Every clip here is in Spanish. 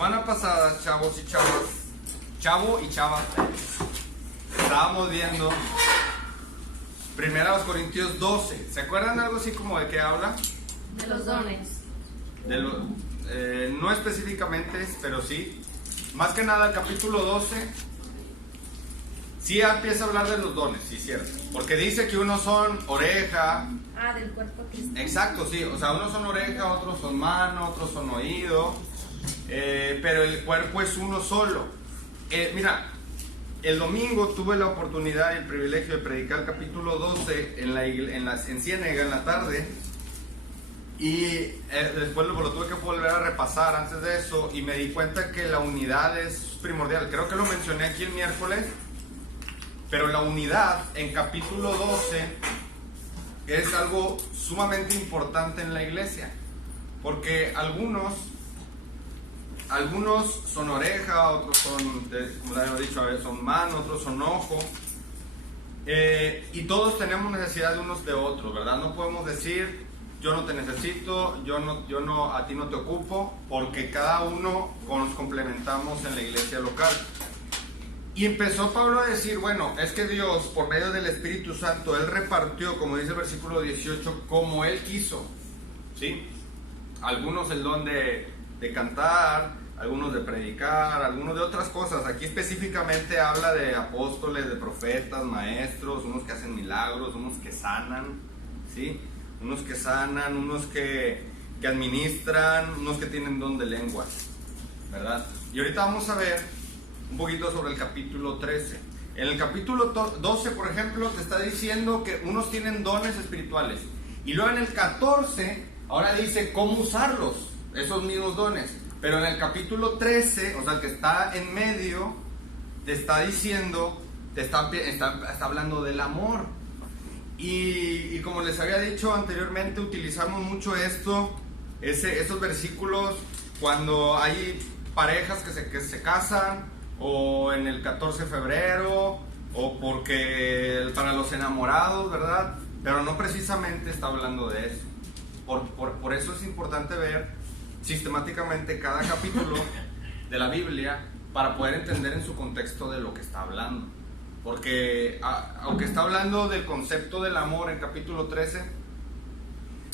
semana pasada, chavos y chavas, chavo y chava, estábamos viendo 1 Corintios 12. ¿Se acuerdan de algo así como de qué habla? De los dones. No específicamente, pero sí. Más que nada el capítulo 12 sí empieza a hablar de los dones, sí, cierto. Porque dice que unos son oreja. Del cuerpo cristiano. Exacto, sí. O sea, unos son oreja, otros son mano, otros son oído. Pero el cuerpo es uno solo. Mira, el domingo tuve la oportunidad y el privilegio de predicar el capítulo 12 en Ciénega en la tarde. Y después lo tuve que volver a repasar antes de eso. Y me di cuenta que la unidad es primordial. Creo que lo mencioné aquí el miércoles. Pero la unidad en capítulo 12 es algo sumamente importante en la iglesia. Porque algunos son oreja, otros son, como ya he dicho, a veces son mano, otros son ojo. Y todos tenemos necesidad de unos de otros, ¿verdad? No podemos decir, yo no te necesito, yo no, a ti no te ocupo, porque cada uno nos complementamos en la iglesia local. Y empezó Pablo a decir, bueno, es que Dios, por medio del Espíritu Santo, Él repartió, como dice el versículo 18, como Él quiso, ¿sí? Algunos el don de cantar, algunos de predicar, algunos de otras cosas. Aquí específicamente habla de apóstoles, de profetas, maestros, unos que hacen milagros, unos que sanan, ¿sí? Unos que sanan, unos que administran, unos que tienen don de lenguas, ¿verdad? Y ahorita vamos a ver un poquito sobre el capítulo 13. En el capítulo 12, por ejemplo, te está diciendo que unos tienen dones espirituales. Y luego en el 14, ahora dice cómo usarlos, esos mismos dones. Pero en el capítulo 13, o sea, el que está en medio, te está diciendo, está hablando del amor. Y como les había dicho anteriormente, utilizamos mucho esos versículos cuando hay parejas que se casan, o en el 14 de febrero, o porque para los enamorados, ¿verdad? Pero no precisamente está hablando de eso. Por eso es importante ver sistemáticamente cada capítulo de la Biblia para poder entender en su contexto de lo que está hablando. Porque aunque está hablando del concepto del amor en capítulo 13,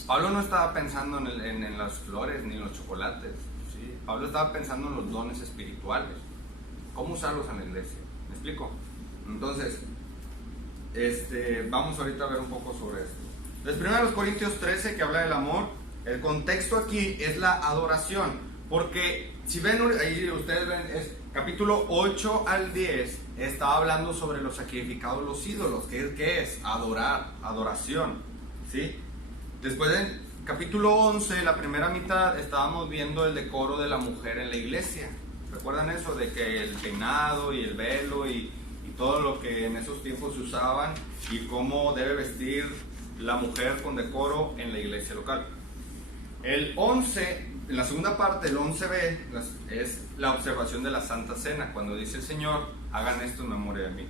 Pablo no estaba pensando en las flores ni en los chocolates, ¿sí? Pablo estaba pensando en los dones espirituales. ¿Cómo usarlos en la iglesia? ¿Me explico? Entonces, vamos ahorita a ver un poco sobre esto. Entonces, 1 Corintios 13, que habla del amor, el contexto aquí es la adoración. Porque, si ven, ahí ustedes ven, es capítulo 8 al 10, está hablando sobre los sacrificados, los ídolos. ¿Qué es? Adorar, adoración, ¿sí? Después, en capítulo 11, la primera mitad, estábamos viendo el decoro de la mujer en la iglesia. ¿Recuerdan eso? De que el peinado y el velo y todo lo que en esos tiempos se usaban y cómo debe vestir la mujer con decoro en la iglesia local. El 11, en la segunda parte, el 11b, es la observación de la Santa Cena, cuando dice el Señor, hagan esto en memoria de mí.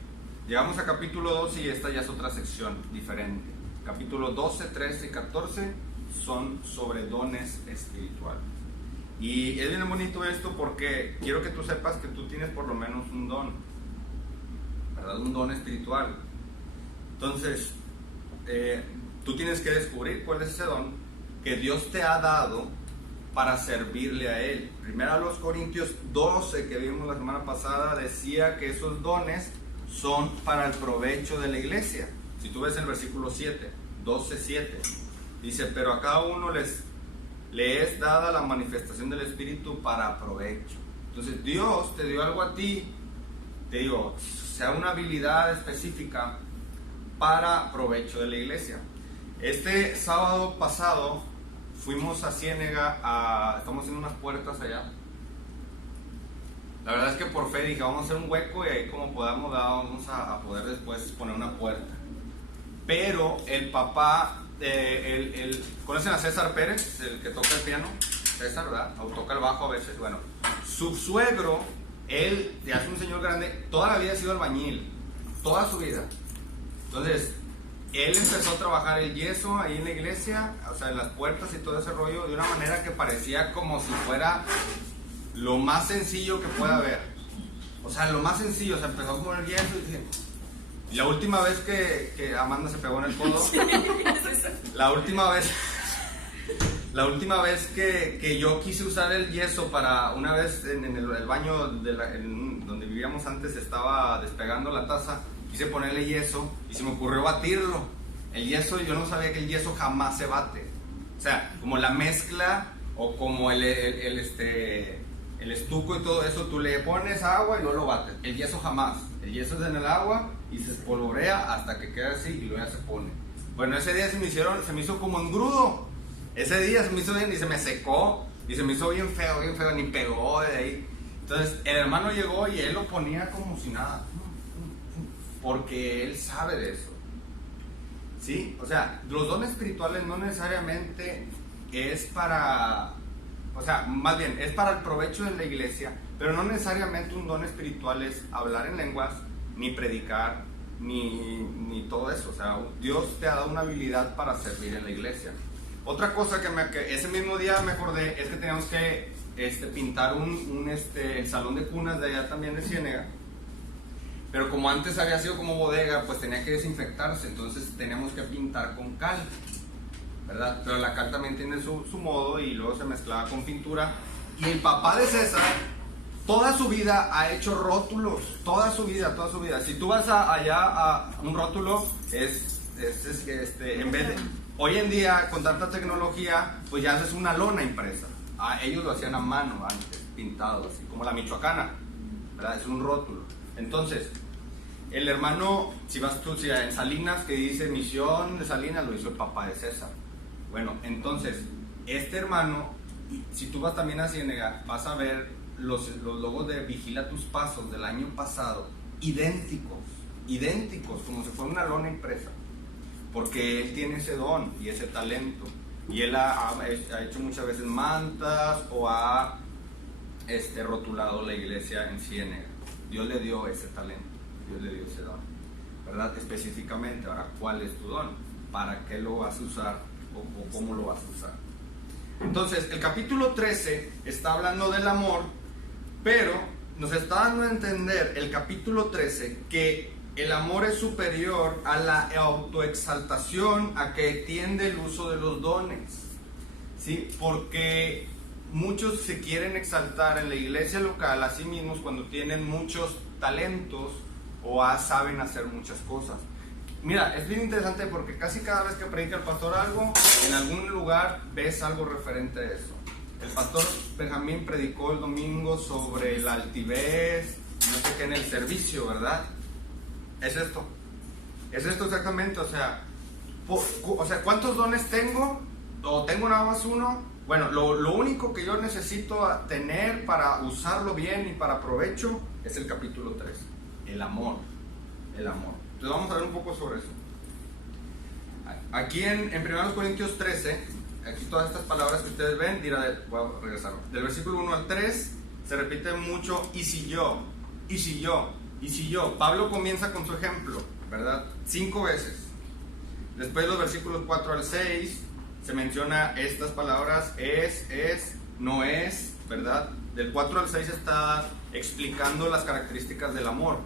Llegamos a capítulo 12 y esta ya es otra sección diferente. Capítulo 12, 13 y 14 son sobre dones espirituales. Y es bien bonito esto porque quiero que tú sepas que tú tienes por lo menos un don, ¿verdad? Un don espiritual. Entonces, tú tienes que descubrir cuál es ese don que Dios te ha dado para servirle a Él. 1 Corintios 12, que vimos la semana pasada, decía que esos dones son para el provecho de la iglesia. Si tú ves el versículo 7, 12:7, dice, pero a cada uno le es dada la manifestación del Espíritu para provecho. Entonces Dios te dio algo a ti, te digo, sea una habilidad específica para provecho de la iglesia. Este sábado pasado fuimos a Ciénega, estamos haciendo unas puertas allá. La verdad es que por fe dije, vamos a hacer un hueco y ahí como podamos vamos a poder después poner una puerta. Pero el papá, ¿conocen a César Pérez, el que toca el piano? César, ¿verdad? O toca el bajo a veces. Bueno, su suegro, él ya es un señor grande, toda la vida ha sido albañil, toda su vida. Entonces, él empezó a trabajar el yeso ahí en la iglesia, o sea, en las puertas y todo ese rollo, de una manera que parecía como si fuera lo más sencillo que pueda haber. O sea, lo más sencillo, o sea, empezó con el yeso y dije, y la última vez que Amanda se pegó en el codo, la última vez que yo quise usar el yeso para, una vez en el baño donde vivíamos antes estaba despegando la taza, quise ponerle yeso y se me ocurrió batirlo. El yeso, yo no sabía que el yeso jamás se bate. O sea, como la mezcla o como el estuco y todo eso, tú le pones agua y no lo bates. El yeso jamás. El yeso es en el agua y se espolvorea hasta que queda así y luego ya se pone. Bueno, ese día se me hizo como engrudo. Ese día se me hizo bien y se me secó y se me hizo bien feo, ni pegó de ahí. Entonces el hermano llegó y él lo ponía como si nada, porque él sabe de eso. ¿Sí? O sea, los dones espirituales no necesariamente es para, o sea, más bien es para el provecho de la iglesia, pero no necesariamente un don espiritual es hablar en lenguas, ni predicar, ni todo eso. O sea, Dios te ha dado una habilidad para servir en la iglesia. Otra cosa que ese mismo día me acordé es que teníamos que pintar el salón de cunas de allá también de Ciénega. Pero como antes había sido como bodega, pues tenía que desinfectarse, entonces teníamos que pintar con cal, ¿verdad? Pero la cal también tiene su modo y luego se mezclaba con pintura. Y el papá de César, toda su vida ha hecho rótulos, toda su vida. Si tú vas allá a un rótulo, en vez de, hoy en día con tanta tecnología, pues ya haces una lona impresa. Ellos lo hacían a mano antes, pintado así, como la michoacana, ¿verdad? Es un rótulo. Entonces, el hermano, si en Salinas, que dice Misión de Salinas, lo hizo el papá de César. Bueno, entonces, este hermano, si tú vas también a Ciénega, vas a ver los logos de Vigila tus Pasos del año pasado, idénticos, como si fuera una lona impresa, porque él tiene ese don y ese talento, y él ha hecho muchas veces mantas o ha rotulado la iglesia en Ciénega. Dios le dio ese talento, Dios le dio ese don, ¿verdad? Específicamente. Ahora, ¿cuál es tu don? ¿Para qué lo vas a usar o cómo lo vas a usar? Entonces, el capítulo 13 está hablando del amor, pero nos está dando a entender el capítulo 13 que el amor es superior a la autoexaltación a que tiende el uso de los dones, ¿sí? Porque muchos se quieren exaltar en la iglesia local a sí mismos cuando tienen muchos talentos o saben hacer muchas cosas. Mira, es bien interesante porque casi cada vez que predica el pastor algo, en algún lugar ves algo referente a eso. El pastor Benjamín predicó el domingo sobre la altivez, no sé qué, en el servicio, ¿verdad? Es esto exactamente. O sea, ¿cuántos dones tengo? ¿O tengo nada más uno? Bueno, lo único que yo necesito tener para usarlo bien y para provecho es el capítulo 3, el amor. Entonces vamos a ver un poco sobre eso. Aquí en 1 Corintios 13, aquí todas estas palabras que ustedes ven, voy a regresar. Del versículo 1 al 3 se repite mucho, y si yo. Pablo comienza con su ejemplo, ¿verdad? 5 veces. Después los versículos 4 al 6 se menciona estas palabras, no es, ¿verdad? Del 4 al 6 está explicando las características del amor.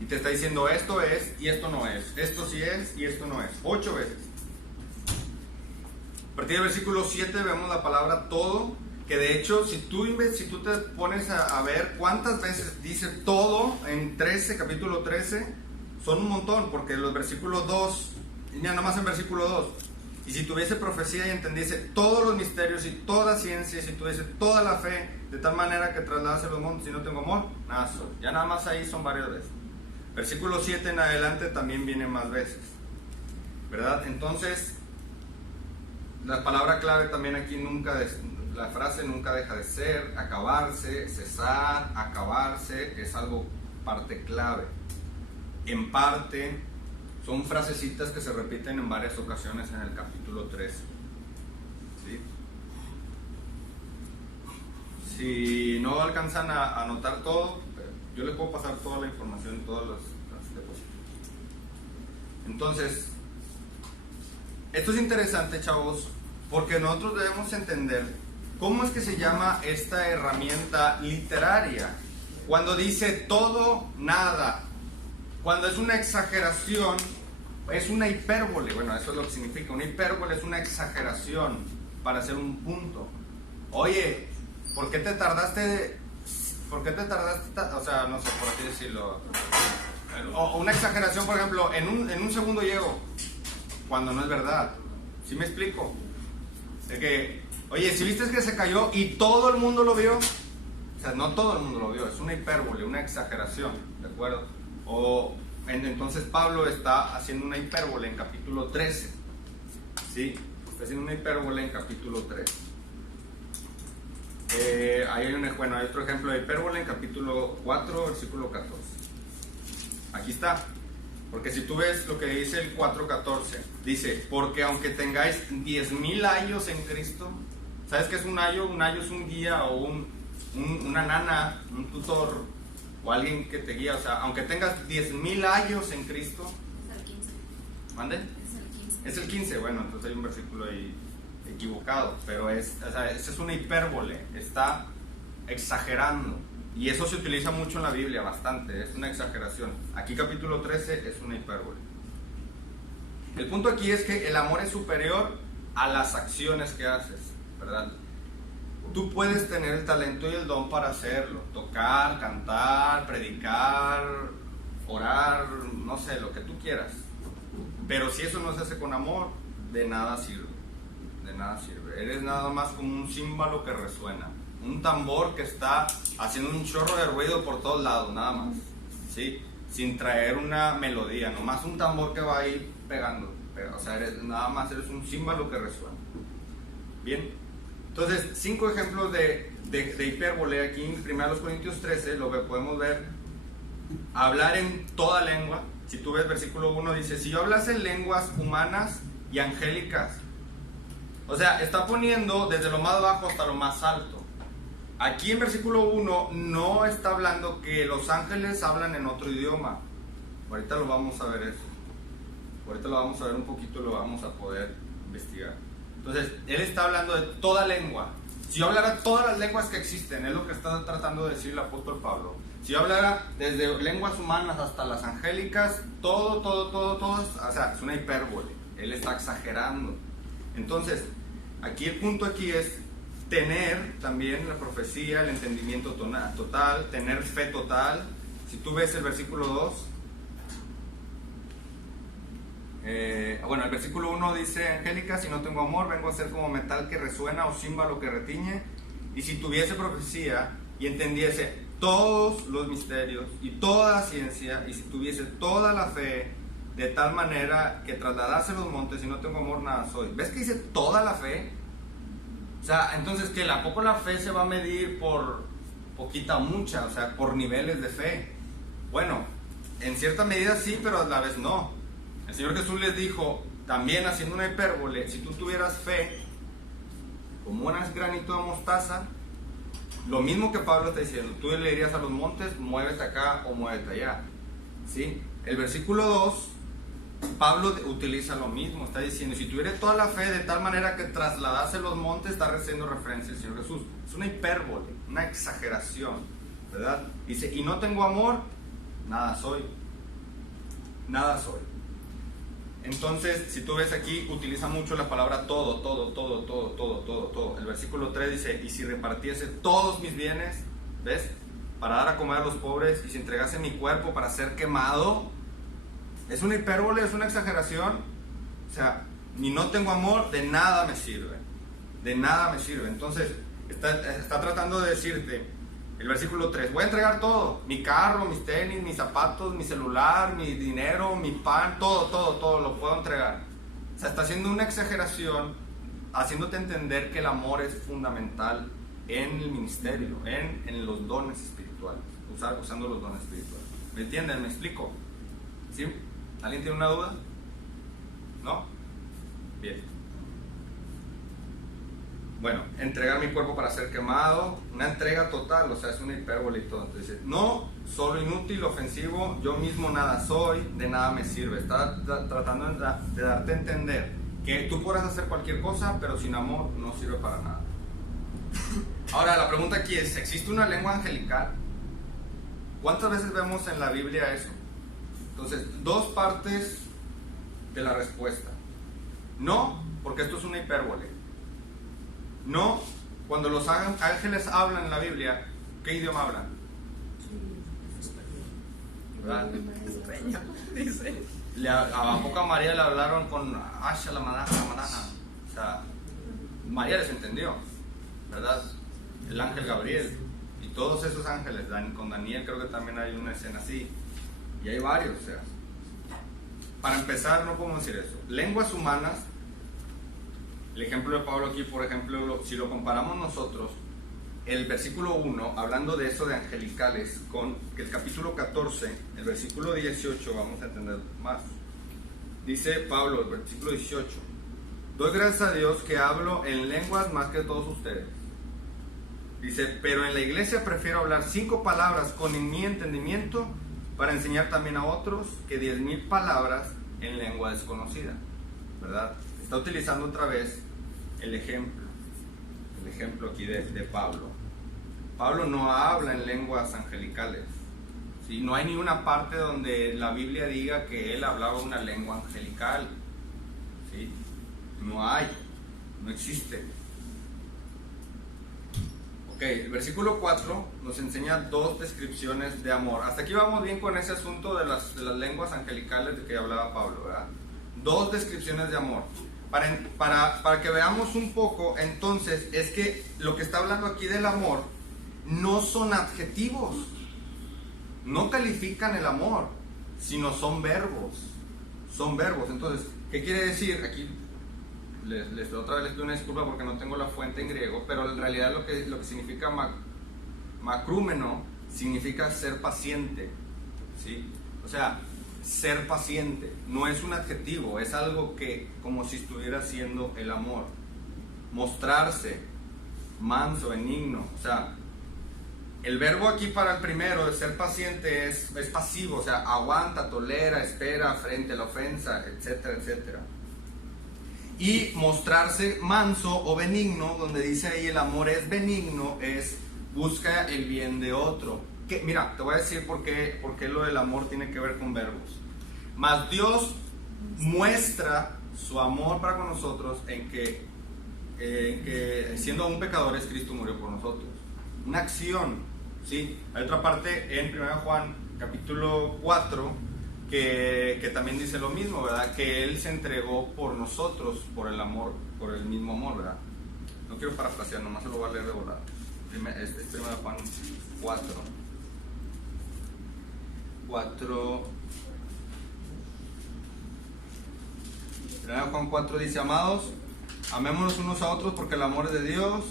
Y te está diciendo esto es y esto no es, esto sí es y esto no es. 8 veces. A partir del versículo 7 vemos la palabra todo, que de hecho si tú te pones a ver cuántas veces dice todo en capítulo 13, son un montón, porque los versículos 2, nada más en versículo 2, y si tuviese profecía y entendiese todos los misterios y toda ciencia, y si tuviese toda la fe, de tal manera que trasladase los montes y no tengo amor, nada soy. Ya nada más ahí son varias veces. Versículo 7 en adelante también viene más veces, ¿verdad? Entonces, la palabra clave también aquí la frase nunca deja de ser, acabarse, cesar, acabarse, es algo parte clave. En parte, son frasecitas que se repiten en varias ocasiones en el capítulo 13. ¿Sí? Si no alcanzan a anotar todo, yo les puedo pasar toda la información, todas las diapositivas. Entonces, esto es interesante, chavos, porque nosotros debemos entender ¿cómo es que se llama esta herramienta literaria? Cuando dice todo, nada. Cuando es una exageración, es una hipérbole. Bueno, eso es lo que significa. Una hipérbole es una exageración para hacer un punto. Oye, ¿por qué te tardaste? O sea, no sé, por así decirlo. O una exageración, por ejemplo, en un segundo llego, cuando no es verdad. ¿Sí me explico? De que, oye, si viste que se cayó y todo el mundo lo vio. O sea, no todo el mundo lo vio, es una hipérbole, una exageración, ¿de acuerdo? Entonces Pablo está haciendo una hipérbole en capítulo 13. ¿Sí? Está haciendo una hipérbole en capítulo 13. Hay otro ejemplo de hipérbole en capítulo 4, versículo 14. Aquí está. Porque si tú ves lo que dice el 4:14, dice, porque aunque tengáis 10,000 ayos en Cristo, ¿sabes qué es un ayo? Un ayo es un guía o una nana, un tutor o alguien que te guía. O sea, aunque tengas 10,000 ayos en Cristo. Es el 15. ¿Mande? Es el 15, bueno, entonces hay un versículo ahí equivocado, pero esa es una hipérbole, está exagerando. Y eso se utiliza mucho en la Biblia, bastante, es una exageración. Aquí capítulo 13 es una hipérbole. El punto aquí es que el amor es superior a las acciones que haces, ¿verdad? Tú puedes tener el talento y el don para hacerlo, tocar, cantar, predicar, orar, no sé, lo que tú quieras. Pero si eso no se hace con amor, de nada sirve. De nada sirve. Eres nada más como un címbalo que resuena, un tambor que está haciendo un chorro de ruido por todos lados, nada más, ¿sí? Sin traer una melodía, nomás un tambor que va ahí pegando. O sea, nada más eres un címbalo que resuena. Bien, entonces 5 ejemplos de hipérbole aquí en 1 Corintios 13, podemos ver. Hablar en toda lengua. Si tú ves versículo 1, dice, si yo hablase en lenguas humanas y angélicas. O sea, está poniendo desde lo más bajo hasta lo más alto. Aquí en versículo 1 no está hablando que los ángeles hablan en otro idioma. Ahorita lo vamos a ver eso. Ahorita lo vamos a ver un poquito, lo vamos a poder investigar. Entonces, él está hablando de toda lengua. Si yo hablara todas las lenguas que existen, es lo que está tratando de decir el apóstol Pablo. Si yo hablara desde lenguas humanas hasta las angélicas, todo, o sea, es una hipérbole. Él está exagerando. Entonces, aquí el punto aquí es tener también la profecía, el entendimiento total, tener fe total. Si tú ves el versículo 2, el versículo 1 dice, angélica, si no tengo amor, vengo a ser como metal que resuena o címbalo que retiñe. Y si tuviese profecía y entendiese todos los misterios y toda ciencia, y si tuviese toda la fe, de tal manera que trasladase los montes y no tengo amor, nada soy. ¿Ves que dice toda la fe? O sea, entonces, ¿que ¿a poco la fe se va a medir por poquita o mucha? O sea, por niveles de fe. Bueno, en cierta medida sí, pero a la vez no. El Señor Jesús les dijo, también haciendo una hipérbole, si tú tuvieras fe, como un granito de mostaza, lo mismo que Pablo está diciendo, tú le dirías a los montes, muévete acá o muévete allá. ¿Sí? El versículo 2, Pablo utiliza lo mismo, está diciendo, si tuviera toda la fe de tal manera que trasladase los montes, está haciendo referencia al Señor Jesús. Es una hipérbole, una exageración, ¿verdad? Dice, y no tengo amor, nada soy. Nada soy. Entonces, si tú ves aquí, utiliza mucho la palabra todo. El versículo 3 dice, y si repartiese todos mis bienes, ¿ves? Para dar a comer a los pobres, y si entregase mi cuerpo para ser quemado, es una hipérbole, es una exageración. O sea, ni no tengo amor, de nada me sirve. De nada me sirve. Entonces, está tratando de decirte, el versículo 3, voy a entregar todo, mi carro, mis tenis, mis zapatos, mi celular, mi dinero, mi pan, todo lo puedo entregar. O sea, está haciendo una exageración, haciéndote entender que el amor es fundamental en el ministerio, en los dones espirituales, usando los dones espirituales. ¿Me entienden? ¿Me explico? ¿Sí? ¿Alguien tiene una duda? ¿No? Bien. Bueno, entregar mi cuerpo para ser quemado, una entrega total, o sea, es una hipérbole y todo. Entonces, no, solo inútil, ofensivo, yo mismo nada soy, de nada me sirve. Está tratando de darte a entender que tú podrás hacer cualquier cosa, pero sin amor no sirve para nada. Ahora, la pregunta aquí es, ¿existe una lengua angelical? ¿Cuántas veces vemos en la Biblia eso? Entonces, dos partes de la respuesta. No, porque esto es una hipérbole. No, cuando los ángeles hablan en la Biblia, ¿qué idioma hablan? ¿Verdad? A poco a María le hablaron con Asha la madaja. O sea, María les entendió, ¿verdad? El ángel Gabriel y todos esos ángeles, con Daniel creo que también hay una escena así, y hay varios. O sea, para empezar, no podemos decir eso. Lenguas humanas, el ejemplo de Pablo aquí, por ejemplo, si lo comparamos nosotros, el versículo 1, hablando de eso de angelicales, con el capítulo 14, el versículo 18, vamos a entender más. Dice Pablo, el versículo 18: doy gracias a Dios que hablo en lenguas más que todos ustedes. Dice, pero en la iglesia prefiero hablar 5 palabras con mi entendimiento para enseñar también a otros que 10,000 palabras en lengua desconocida. ¿Verdad? Está utilizando otra vez el ejemplo aquí de Pablo. Pablo no habla en lenguas angelicales, ¿sí? No hay ni una parte donde la Biblia diga que él hablaba una lengua angelical, ¿sí? No hay, no existe. Ok, el versículo 4 nos enseña 2 descripciones de amor. Hasta aquí vamos bien con ese asunto de las lenguas angelicales de que hablaba Pablo, ¿verdad? 2 descripciones de amor. Para que veamos un poco, entonces, es que lo que está hablando aquí del amor no son adjetivos, no califican el amor, sino son verbos. Son verbos. Entonces, ¿qué quiere decir? Aquí otra vez les pido una disculpa porque no tengo la fuente en griego, pero en realidad lo que significa macrúmeno significa ser paciente, ¿sí? O sea, ser paciente no es un adjetivo, es algo que como si estuviera haciendo el amor. Mostrarse manso, benigno. O sea, el verbo aquí para el primero de ser paciente es pasivo, o sea, aguanta, tolera, espera frente a la ofensa, etcétera, etcétera. Y mostrarse manso o benigno, donde dice ahí el amor es benigno, es busca el bien de otro. Mira, te voy a decir por qué lo del amor tiene que ver con verbos. Mas Dios muestra su amor para con nosotros en que siendo aún pecadores, Cristo murió por nosotros. Una acción, ¿sí? Hay otra parte en 1 Juan capítulo 4 que también dice lo mismo, ¿verdad? Que Él se entregó por nosotros, por el amor, por el mismo amor, ¿verdad? No quiero parafrasear, nomás se lo voy a leer de volada. Es 1 Juan 4. 1 Juan 4 dice: amados, amémonos unos a otros porque el amor es de Dios.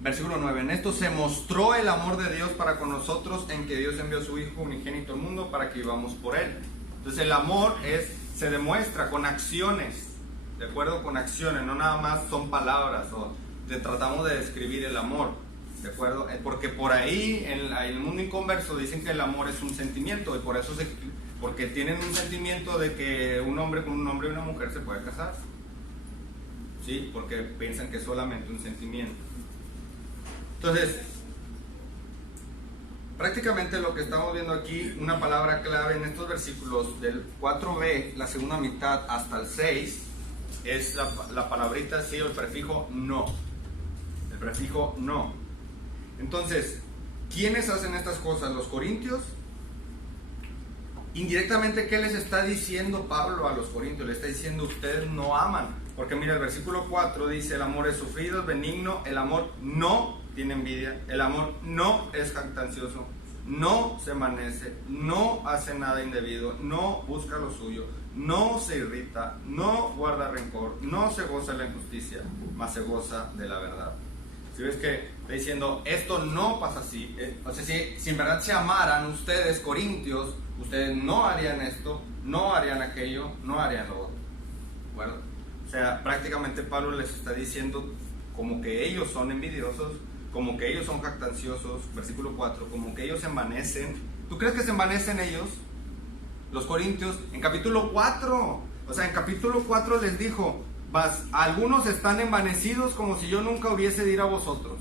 Versículo 9: en esto se mostró el amor de Dios para con nosotros, en que Dios envió a su Hijo unigénito al mundo para que vivamos por Él. Entonces el amor se demuestra con acciones, ¿de acuerdo? Con acciones, no nada más son palabras o tratamos de describir el amor, ¿de acuerdo? Porque por ahí en el mundo inconverso dicen que el amor es un sentimiento, y por eso porque tienen un sentimiento de que un hombre con un hombre y una mujer se puede casar, ¿sí? Porque piensan que es solamente un sentimiento. Entonces, prácticamente lo que estamos viendo aquí, una palabra clave en estos versículos del 4b, la segunda mitad, hasta el 6, es la palabrita sí o el prefijo no. El prefijo no. Entonces, ¿quiénes hacen estas cosas? ¿Los corintios? Indirectamente, ¿qué les está diciendo Pablo a los corintios? Le está diciendo: ustedes no aman. Porque mira, el versículo 4 dice: el amor es sufrido, es benigno, el amor no tiene envidia, el amor no es jactancioso, no se envanece, no hace nada indebido, no busca lo suyo, no se irrita, no guarda rencor, no se goza de la injusticia, mas se goza de la verdad. Si ves que está diciendo, esto no pasa así, o sea, si en verdad se amaran ustedes, corintios, ustedes no harían esto, no harían aquello, no harían lo otro. Bueno, o sea, prácticamente Pablo les está diciendo como que ellos son envidiosos, como que ellos son jactanciosos, versículo 4, como que ellos se envanecen. ¿Tú crees que se envanecen ellos? Los corintios, en capítulo 4, o sea, en capítulo 4 les dijo: algunos están envanecidos como si yo nunca hubiese de ir a vosotros.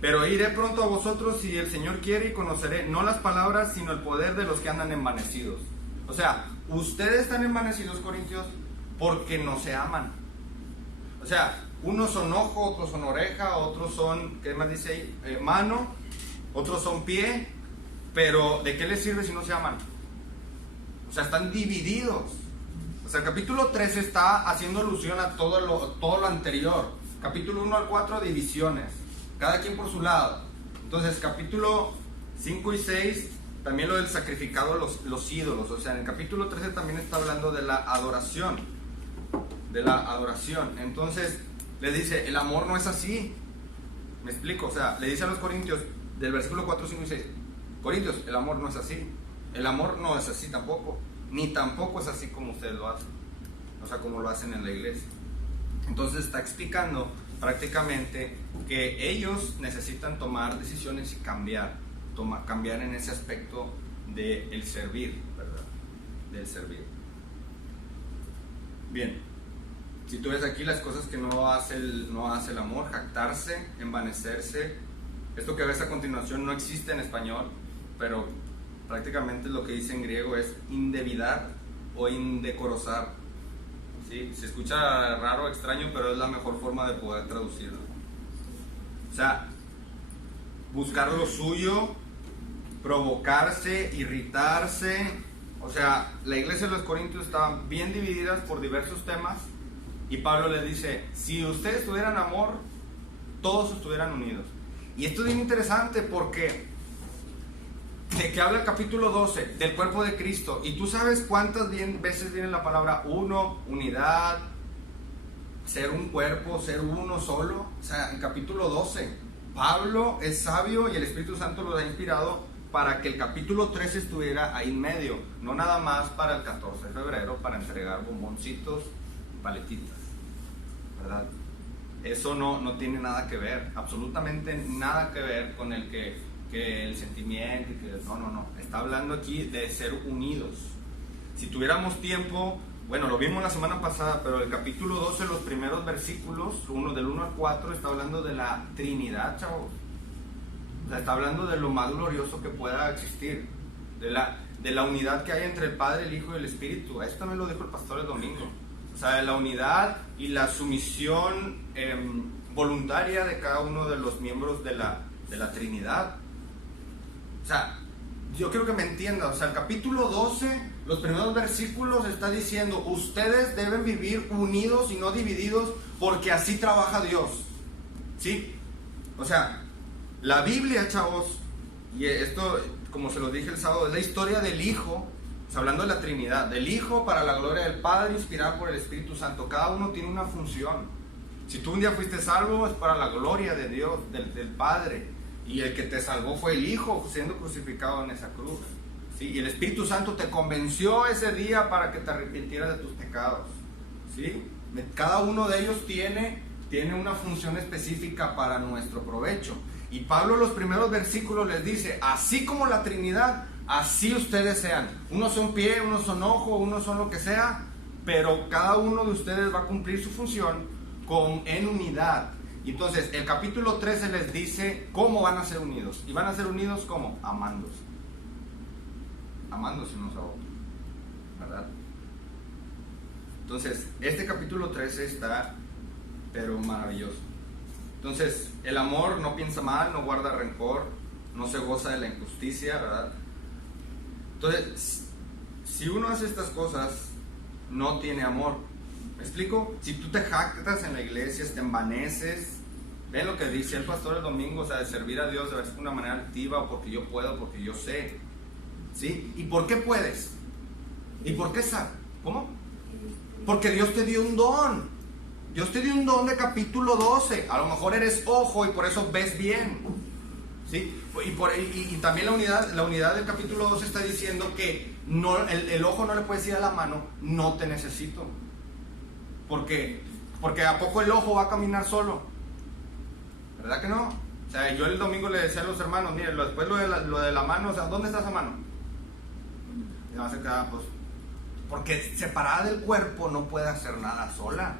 Pero iré pronto a vosotros si el Señor quiere y conoceré no las palabras sino el poder de los que andan envanecidos. O sea, ustedes están envanecidos, corintios, porque no se aman. O sea, unos son ojo, otros son oreja, otros son, ¿qué más dice ahí? Mano, otros son pie. Pero ¿de qué les sirve si no se aman? O sea, están divididos. O sea, el capítulo 3 está haciendo alusión a todo lo anterior. Capítulo 1 al 4, divisiones. Cada quien por su lado. Entonces, capítulo 5 y 6, también lo del sacrificado los ídolos. O sea, en el capítulo 13 también está hablando de la adoración. De la adoración. Entonces, le dice, el amor no es así. ¿Me explico? O sea, le dice a los corintios, del versículo 4, 5 y 6, Corintios, el amor no es así. El amor no es así tampoco. Ni tampoco es así como ustedes lo hacen. O sea, como lo hacen en la iglesia. Entonces está explicando prácticamente que ellos necesitan tomar decisiones y cambiar en ese aspecto del servir, ¿verdad? Del servir. Bien, si tú ves aquí las cosas que no hace el amor: jactarse, envanecerse. Esto que ves a continuación no existe en español, pero prácticamente lo que dice en griego es indevidar o indecorosar. ¿Sí? Se escucha raro, extraño, pero es la mejor forma de poder traducirlo. O sea, buscar lo suyo, provocarse, irritarse. O sea, la iglesia de los Corintios estaba bien divididas por diversos temas, y Pablo les dice, si ustedes tuvieran amor, todos estuvieran unidos. Y esto es bien interesante porque ¿de qué habla el capítulo 12? Del cuerpo de Cristo. Y tú sabes cuántas veces viene la palabra uno, unidad, ser un cuerpo, ser uno solo. O sea, en capítulo 12, Pablo es sabio y el Espíritu Santo lo ha inspirado para que el capítulo 13 estuviera ahí en medio. No nada más para el 14 de febrero, para entregar bomboncitos y paletitas, ¿verdad? Eso no tiene nada que ver, absolutamente nada que ver con el que el sentimiento, no, está hablando aquí de ser unidos. Si tuviéramos tiempo, bueno, lo vimos la semana pasada, pero el capítulo 12, los primeros versículos, del 1 al 4, está hablando de la Trinidad, chavos. O sea, está hablando de lo más glorioso que pueda existir, de la unidad que hay entre el Padre, el Hijo y el Espíritu. Eso también lo dijo el pastor el domingo. O sea, de la unidad y la sumisión voluntaria de cada uno de los miembros de la Trinidad. O sea, yo quiero que me entiendan. O sea, el capítulo 12, los primeros versículos está diciendo, ustedes deben vivir unidos y no divididos, porque así trabaja Dios. ¿Sí? O sea, la Biblia, chavos, y esto, como se lo dije el sábado, es la historia del Hijo. Hablando de la Trinidad, del Hijo para la gloria del Padre, inspirado por el Espíritu Santo. Cada uno tiene una función. Si tú un día fuiste salvo, es para la gloria de Dios, del Padre. Y el que te salvó fue el Hijo, siendo crucificado en esa cruz. ¿Sí? Y el Espíritu Santo te convenció ese día para que te arrepintieras de tus pecados. ¿Sí? Cada uno de ellos tiene una función específica para nuestro provecho. Y Pablo en los primeros versículos les dice, así como la Trinidad, así ustedes sean. Unos son pie, unos son ojo, unos son lo que sea, pero cada uno de ustedes va a cumplir su función en unidad. Y entonces el capítulo 13 les dice cómo van a ser unidos. ¿Y van a ser unidos cómo? Amándose. Amándose unos a otros, ¿verdad? Entonces este capítulo 13 está pero maravilloso. Entonces el amor no piensa mal, no guarda rencor, no se goza de la injusticia, ¿verdad? Entonces, si uno hace estas cosas, no tiene amor. ¿Me explico? Si tú te jactas en la iglesia, te envaneces, ven lo que dice el pastor el domingo, o sea, de servir a Dios de una manera activa, o porque yo puedo, porque yo sé. ¿Sí? ¿Y por qué puedes? ¿Y por qué sabes? ¿Cómo? Porque Dios te dio un don. Dios te dio un don de capítulo 12. A lo mejor eres ojo y por eso ves bien. ¿Sí? Y también la unidad del capítulo 12 está diciendo que el ojo no le puede decir a la mano, no te necesito. ¿Por qué? Porque ¿a poco el ojo va a caminar solo? ¿Verdad que no? O sea, yo el domingo le decía a los hermanos, miren, después lo de la mano, o sea, ¿dónde está esa mano? Y se queda, pues, porque separada del cuerpo no puede hacer nada sola.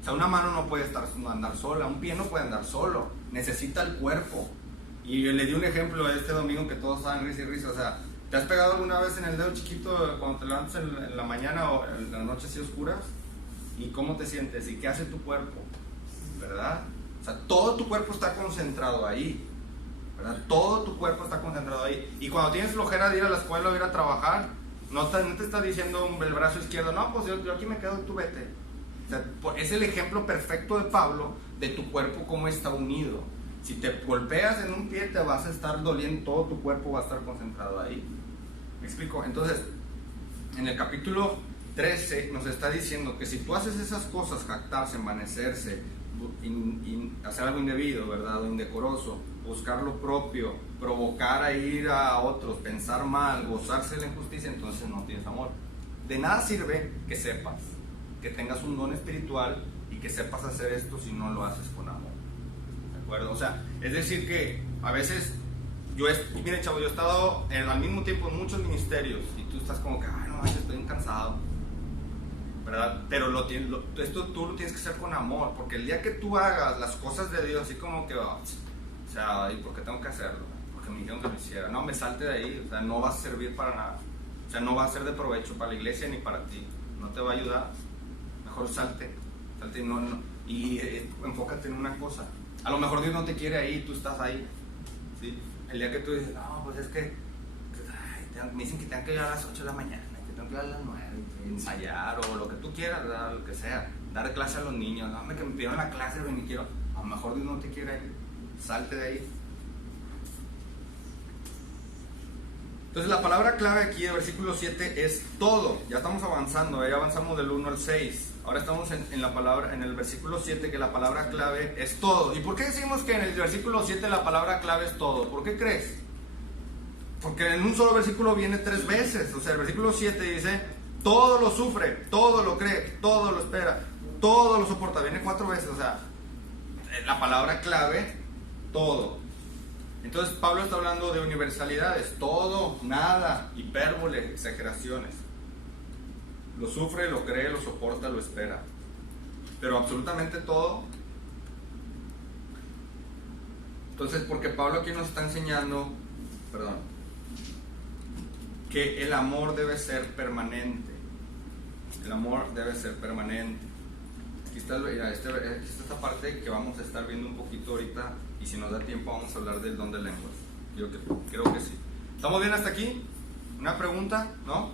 O O sea, una mano no puede andar sola, un pie no puede andar solo, necesita el cuerpo. Y yo le di un ejemplo este domingo que todos estaban risa y risa. O sea, ¿te has pegado alguna vez en el dedo chiquito cuando te levantas en la mañana o en las noches así oscuras? ¿Y cómo te sientes? ¿Y qué hace tu cuerpo? ¿Verdad? O sea, todo tu cuerpo está concentrado ahí, ¿verdad? Todo tu cuerpo está concentrado ahí. Y cuando tienes flojera de ir a la escuela o ir a trabajar, no te está diciendo el brazo izquierdo, no, pues yo aquí me quedo, tú vete. O sea, es el ejemplo perfecto de Pablo de tu cuerpo cómo está unido. Si te golpeas en un pie te vas a estar doliendo, todo tu cuerpo va a estar concentrado ahí. ¿Me explico? Entonces, en el capítulo 13 nos está diciendo que si tú haces esas cosas, jactarse, envanecerse, hacer algo indebido, ¿verdad? O indecoroso, buscar lo propio, provocar a ir a otros, pensar mal, gozarse de la injusticia, entonces no tienes amor. De nada sirve que sepas, que tengas un don espiritual y que sepas hacer esto si no lo haces con amor. ¿De acuerdo? O sea, es decir que a veces miren, chavo, yo he estado al mismo tiempo en muchos ministerios y tú estás como que, ay, no, estoy cansado, ¿verdad? Pero esto tú lo tienes que hacer con amor, porque el día que tú hagas las cosas de Dios así como que, o sea, ¿y por qué tengo que hacerlo? Porque me dijeron que lo hiciera. No, me salte de ahí, o sea, no va a servir para nada. O sea, no va a ser de provecho para la iglesia ni para ti. No te va a ayudar. Mejor salte y enfócate en una cosa. A lo mejor Dios no te quiere ahí, tú estás ahí, ¿sí? El día que tú dices, no, pues es que me dicen que tengo que llegar a las 8 de la mañana, que tengo que ir a las 9, ensayar o lo que tú quieras, ¿verdad? Lo que sea, dar clase a los niños, no, que me pidieron la clase, pero ni quiero. A lo mejor Dios no te quiere ahí, salte de ahí. Entonces la palabra clave aquí del versículo 7 es todo. Ya estamos avanzando, ya avanzamos del 1 al 6. Ahora estamos en el versículo 7, que la palabra clave es todo. ¿Y por qué decimos que en el versículo 7 la palabra clave es todo? ¿Por qué crees? Porque en un solo versículo viene 3 veces. O sea, el versículo 7 dice, todo lo sufre, todo lo cree, todo lo espera, todo lo soporta. Viene 4 veces, o sea, la palabra clave, todo. Entonces Pablo está hablando de universalidades, todo, nada, hipérbole, exageraciones. Lo sufre, lo cree, lo soporta, lo espera. Pero absolutamente todo. Entonces, porque Pablo aquí nos está enseñando, que el amor debe ser permanente. El amor debe ser permanente. Aquí está esta parte que vamos a estar viendo un poquito ahorita. Y si nos da tiempo vamos a hablar del don de lenguas. Yo creo que sí. ¿Estamos bien hasta aquí? ¿Una pregunta? ¿No?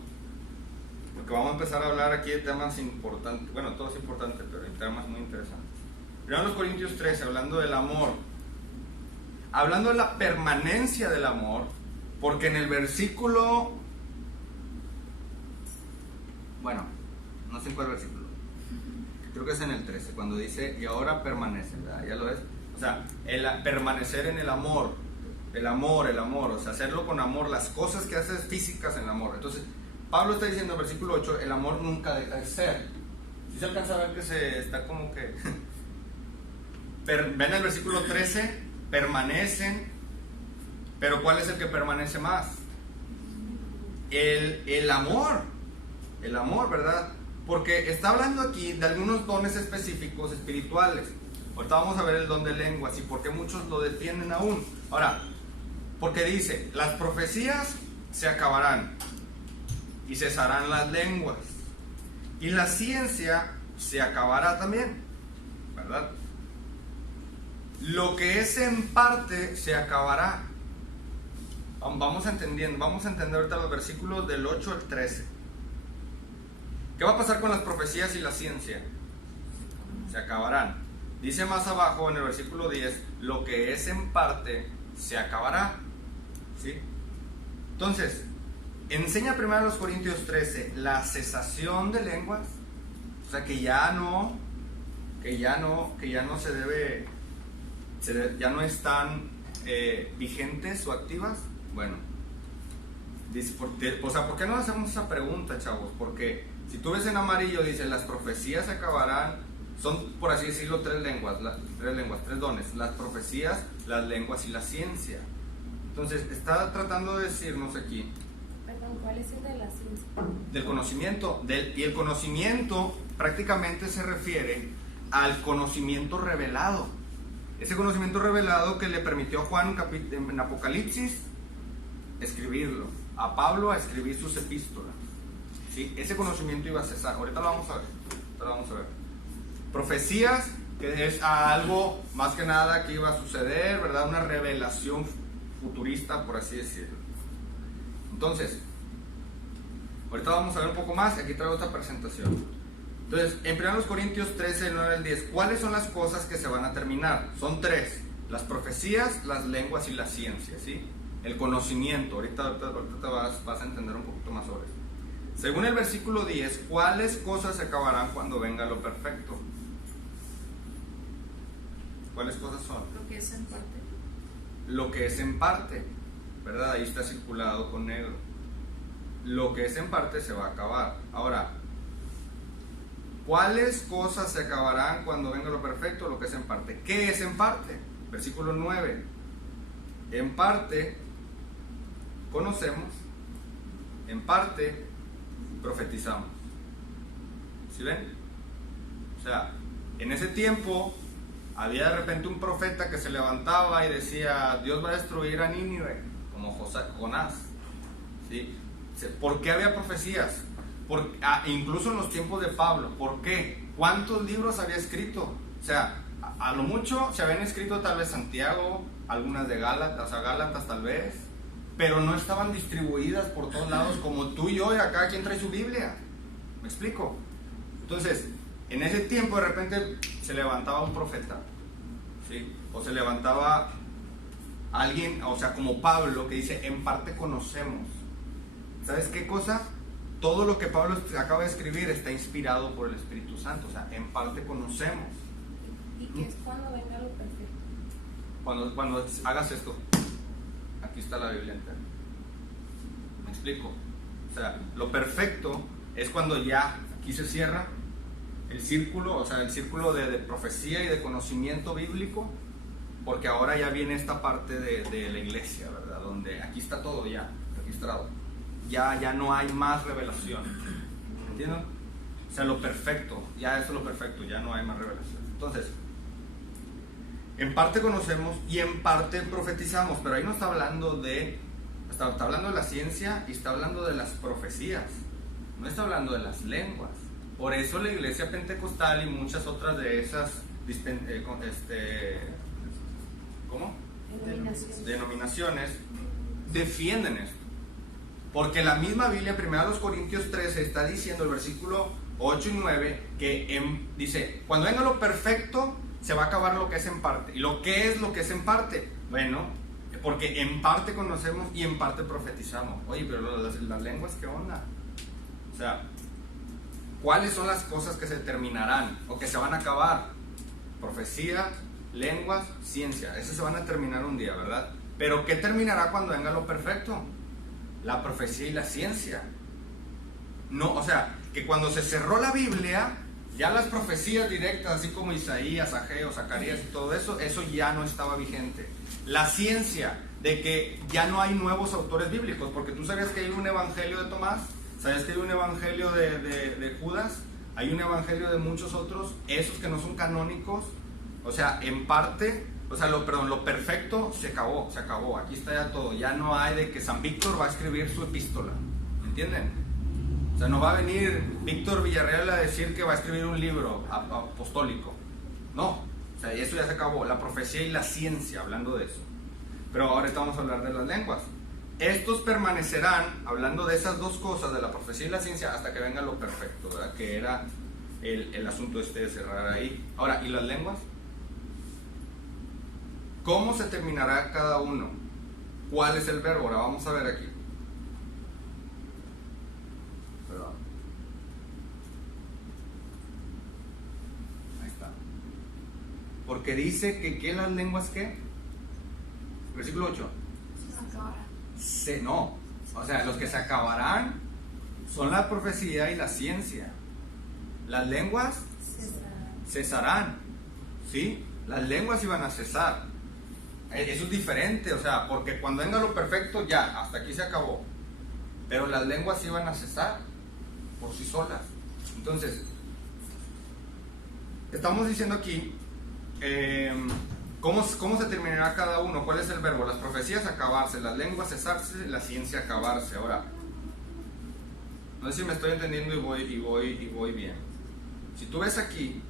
Porque vamos a empezar a hablar aquí de temas importantes. Bueno, todo es importante, pero hay temas muy interesantes. Primero los Corintios 13, hablando del amor. Hablando de la permanencia del amor. Porque en el versículo... Bueno, no sé en cuál versículo. Creo que es en el 13, cuando dice, y ahora permanece, ¿verdad? ¿Ya lo ves? O sea, permanecer en el amor, o sea, hacerlo con amor, las cosas que haces físicas en el amor. Entonces, Pablo está diciendo en el versículo 8, el amor nunca deja de ser. Si se alcanza a ver que se está como que... Ven el versículo 13, permanecen, pero ¿cuál es el que permanece más? El amor, ¿verdad? Porque está hablando aquí de algunos dones específicos espirituales. Ahorita vamos a ver el don de lenguas y por qué muchos lo defienden aún. Ahora, porque dice, las profecías se acabarán y cesarán las lenguas y la ciencia se acabará también, ¿verdad? Lo que es en parte se acabará. Vamos a entender ahorita los versículos del 8 al 13. ¿Qué va a pasar con las profecías y la ciencia? Se acabarán. Dice más abajo en el versículo 10, lo que es en parte se acabará. ¿Sí? Entonces, enseña primero a los Corintios 13 la cesación de lenguas. O sea, que ya no se debe, ya no están vigentes o activas. Bueno, dice, ¿por qué no hacemos esa pregunta, chavos? Porque si tú ves en amarillo, dice, las profecías se acabarán. Son, por así decirlo, 3 lenguas, 3 dones: las profecías, las lenguas y la ciencia. Entonces, está tratando de decirnos aquí... Perdón, ¿cuál es el de la ciencia? Del conocimiento. Y el conocimiento prácticamente se refiere al conocimiento revelado. Ese conocimiento revelado que le permitió a Juan en Apocalipsis escribirlo, a Pablo a escribir sus epístolas. ¿Sí? Ese conocimiento iba a cesar. Ahorita lo vamos a ver. Profecías, que es algo más que nada que iba a suceder, ¿verdad? Una revelación futurista, por así decirlo. Entonces, ahorita vamos a ver un poco más. Aquí traigo esta presentación. Entonces, en 1 Corintios 13, 9 al 10, ¿cuáles son las cosas que se van a terminar? Son tres: las profecías, las lenguas y la ciencia, ¿sí? El conocimiento. Ahorita te vas a entender un poquito más sobre eso. Según el versículo 10, ¿cuáles cosas se acabarán cuando venga lo perfecto? ¿Cuáles cosas son? Lo que es en parte. Lo que es en parte, ¿verdad? Ahí está circulado con negro. Lo que es en parte se va a acabar. Ahora, ¿cuáles cosas se acabarán cuando venga lo perfecto? Lo que es en parte. ¿Qué es en parte? Versículo 9. En parte conocemos, en parte profetizamos. ¿Sí ven? O sea, en ese tiempo había de repente un profeta que se levantaba y decía: Dios va a destruir a Nínive, como Jonás. ¿Sí? ¿Por qué había profecías? Incluso en los tiempos de Pablo. ¿Por qué? ¿Cuántos libros había escrito? O sea, a lo mucho se habían escrito tal vez Santiago, algunas de Gálatas, o sea, Gálatas tal vez, pero no estaban distribuidas por todos lados como tú y yo, y acá quien trae su Biblia. ¿Me explico? Entonces, en ese tiempo de repente se levantaba un profeta, ¿sí? O se levantaba alguien, o sea, como Pablo, que dice: en parte conocemos. ¿Sabes qué cosa? Todo lo que Pablo acaba de escribir está inspirado por el Espíritu Santo. O sea, en parte conocemos. ¿Y qué es cuando venga lo perfecto? Cuando hagas esto, aquí está la Biblia entera. ¿Me explico? O sea, lo perfecto es cuando ya aquí se cierra el círculo, o sea, el círculo de profecía y de conocimiento bíblico, porque ahora ya viene esta parte de la iglesia, ¿verdad? Donde aquí está todo ya registrado. Ya no hay más revelación. ¿Entienden? O sea, lo perfecto, ya eso es lo perfecto, ya no hay más revelación. Entonces, en parte conocemos y en parte profetizamos, pero ahí no está hablando está hablando de la ciencia y está hablando de las profecías, no está hablando de las lenguas. Por eso la iglesia pentecostal y muchas otras de esas denominaciones defienden esto. Porque la misma Biblia, 1 Corintios 13, está diciendo, el versículo 8 y 9, que dice: cuando venga lo perfecto, se va a acabar lo que es en parte. ¿Y lo que es lo que es en parte? Bueno, porque en parte conocemos y en parte profetizamos. Oye, pero las lenguas, ¿qué onda? O sea, ¿cuáles son las cosas que se terminarán o que se van a acabar? Profecía, lenguas, ciencia. Esas se van a terminar un día, ¿verdad? Pero ¿qué terminará cuando venga lo perfecto? La profecía y la ciencia. No, o sea, que cuando se cerró la Biblia, ya las profecías directas, así como Isaías, Ageo, Zacarías y todo eso, eso ya no estaba vigente. La ciencia, de que ya no hay nuevos autores bíblicos, porque tú sabías que hay un evangelio de Tomás, sabías que hay un evangelio de Judas, hay un evangelio de muchos otros, esos que no son canónicos. O sea, en parte, o sea, lo perfecto se acabó, aquí está ya todo. Ya no hay de que San Víctor va a escribir su epístola, ¿me entienden? O sea, no va a venir Víctor Villarreal a decir que va a escribir un libro apostólico. No, o sea, eso ya se acabó. La profecía y la ciencia, hablando de eso. Pero ahora vamos a hablar de las lenguas. Estos permanecerán, hablando de esas dos cosas, de la profecía y la ciencia, hasta que venga lo perfecto, ¿verdad? Que era el asunto de cerrar ahí. Ahora, ¿y las lenguas? ¿Cómo se terminará cada uno? ¿Cuál es el verbo? Ahora vamos a ver aquí. Perdón. Ahí está. Porque dice que ¿qué las lenguas qué? Versículo 8. No. O sea, los que se acabarán son la profecía y la ciencia. Las lenguas cesarán. ¿Sí? Las lenguas iban a cesar. Eso es diferente, o sea, porque cuando venga lo perfecto, ya, hasta aquí se acabó. Pero las lenguas iban a cesar por sí solas. Entonces, estamos diciendo aquí ¿cómo se terminará cada uno? ¿Cuál es el verbo? Las profecías acabarse, las lenguas cesarse, la ciencia acabarse. Ahora, no sé si me estoy entendiendo y voy bien. Si tú ves aquí,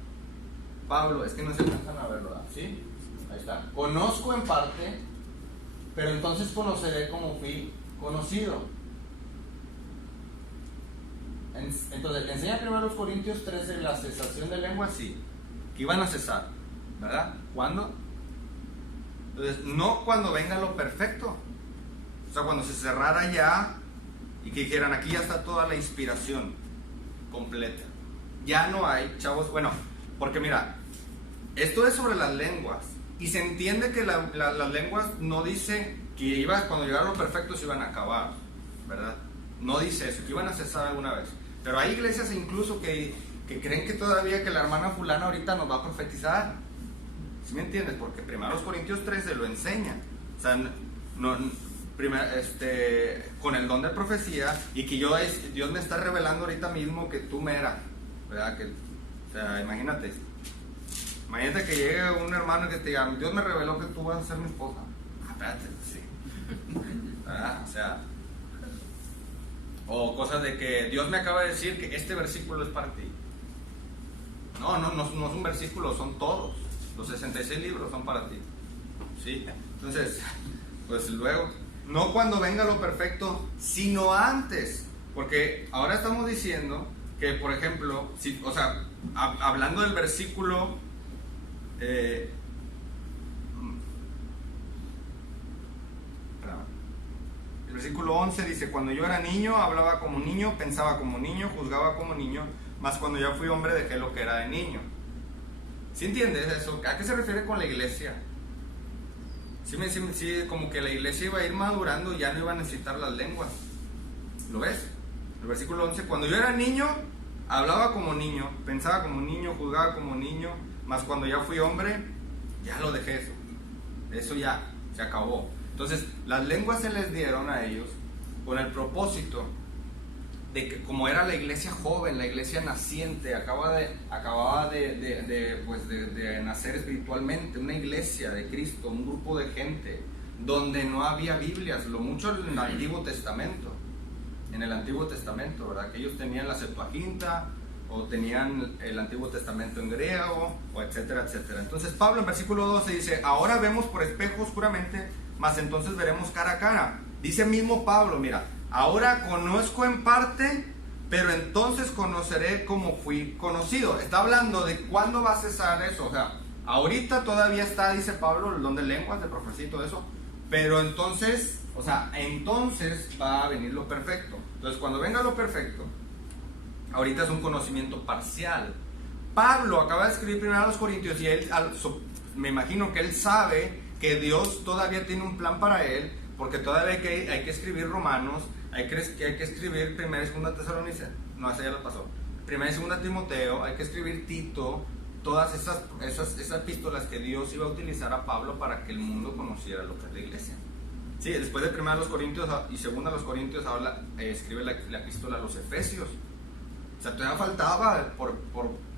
Pablo, es que no se alcanzan a verlo, ¿verdad? ¿Sí? Ahí está. Conozco en parte, pero entonces conoceré como fui conocido. Entonces, enseña primero los Corintios 13 la cesación de lenguas, sí, que iban a cesar, ¿verdad? ¿Cuándo? Entonces, no cuando venga lo perfecto, o sea, cuando se cerrara ya y que dijeran, aquí ya está toda la inspiración completa. Ya no hay, chavos, bueno, porque mira, esto es sobre las lenguas y se entiende que las lenguas no dice que cuando llegara lo perfecto se iban a acabar, ¿verdad? No dice eso, que iban a cesar alguna vez. Pero hay iglesias incluso que creen que todavía que la hermana fulana ahorita nos va a profetizar. ¿Sí me entiendes? Porque primero los Corintios 13 lo enseña. O sea, con el don de profecía y que Dios me está revelando ahorita mismo que tú me eras, ¿verdad? O sea, imagínate que llegue un hermano que te diga, Dios me reveló que tú vas a ser mi esposa. Espérate, sí. ¿Verdad? O sea, o cosas de que Dios me acaba de decir que este versículo es para ti. No es un versículo, son todos. Los 66 libros son para ti. ¿Sí? Entonces, pues luego, no cuando venga lo perfecto, sino antes. Porque ahora estamos diciendo que, por ejemplo, hablando del versículo, el versículo 11 dice, cuando yo era niño, hablaba como niño, pensaba como niño, juzgaba como niño, mas cuando ya fui hombre dejé lo que era de niño. ¿Sí entiendes eso? ¿A qué se refiere con la iglesia? Sí, como que la iglesia iba a ir madurando y ya no iba a necesitar las lenguas. ¿Lo ves? El versículo 11, cuando yo era niño, hablaba como niño, pensaba como niño, juzgaba como niño, mas cuando ya fui hombre, ya lo dejé eso. Eso ya, se acabó. Entonces, las lenguas se les dieron a ellos con el propósito de que como era la iglesia joven, la iglesia naciente, acababa de nacer espiritualmente, una iglesia de Cristo, un grupo de gente donde no había Biblias, lo mucho en el Antiguo Testamento, ¿verdad? Que ellos tenían la Septuaginta o tenían el Antiguo Testamento en griego, o etcétera, etcétera. Entonces Pablo en versículo 12 dice, ahora vemos por espejo oscuramente, mas entonces veremos cara a cara. Dice mismo Pablo, mira, ahora conozco en parte, pero entonces conoceré como fui conocido. Está hablando de cuándo va a cesar eso. O sea, ahorita todavía está, dice Pablo, el don de lenguas, de profecía y todo eso. Pero entonces va a venir lo perfecto. Entonces, cuando venga lo perfecto, ahorita es un conocimiento parcial. Pablo acaba de escribir primero a los Corintios y él, me imagino que él sabe que Dios todavía tiene un plan para él, porque todavía hay que escribir Romanos, hay que escribir 1 y 2 Tesalonicenses, no, esa ya lo pasó, 1 y 2 Timoteo, hay que escribir Tito, todas esas epístolas que Dios iba a utilizar a Pablo para que el mundo conociera lo que es la iglesia. Sí, después de 1 Corintios y 2 Corintios escribe la epístola a los Efesios. O sea, todavía faltaba por